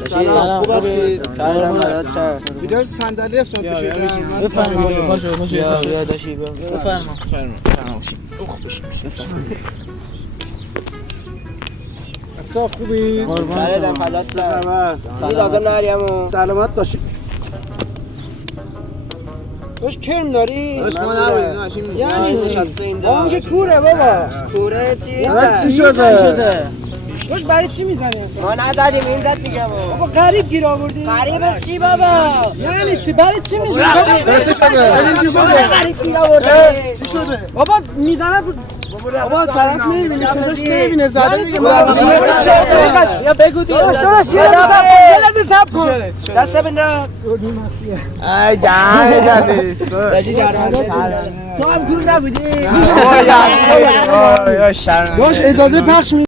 سلام خوب هستید؟ بیدار صندلی اسم بکشید. بفرمایید. باشه. بفرمایید. تو خوبی؟ سلام حالات لازم نریم. سلامت باشید. توش کم داری؟ ما نبودیم ماشین یعنی چی؟ اون که کوره بابا. کوره چی شده؟ توش برای چی میزنی اصلا؟ ما ندادیم این زد دیگه بابا غریب گیر آوردی؟ غریبه چی بابا؟ یعنی چی؟ برای چی میزنی؟ چی شده؟ چی شده؟ غریب گیر آورده چی شده؟ بابا میزنه بابا طرف نمیبینه چشاش نمیبینه زده دیگه یا بگو دیگه یه لحظه صبر کن دسته بنده ای دهنه تو هم کور نبودی؟ یا شرم باش اجازه پخش